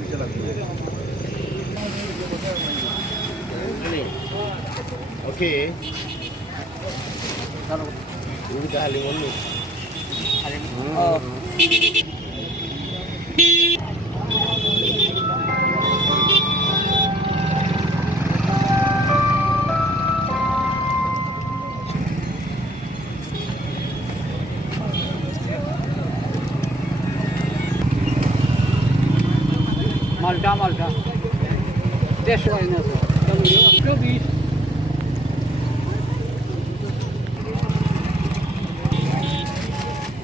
নিচে লাগবে ওকে ini dah limon ni. Oh. Malta. That's why no. Come here.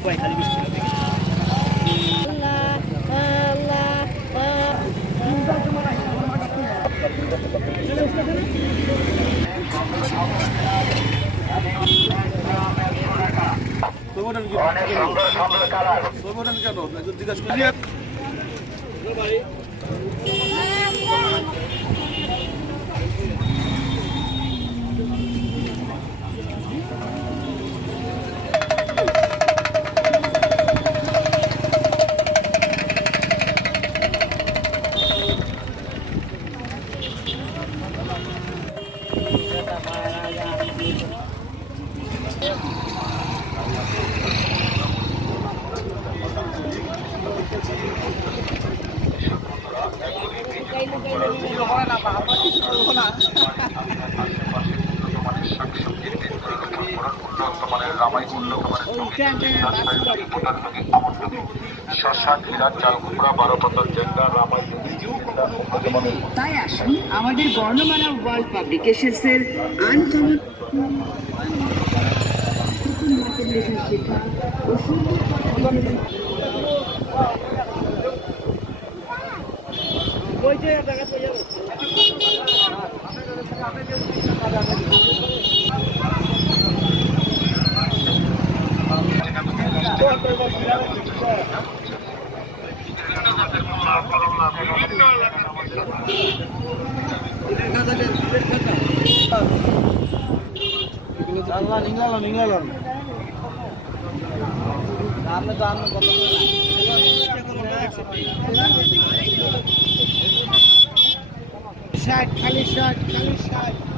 Wait, how do you speak? তাই আসুন আমাদের বর্ণমালা ওয়ার্ল্ড পাবলিকেশনস এর আনকমন শেখা ও Ninggalan. Shot, Kali shot.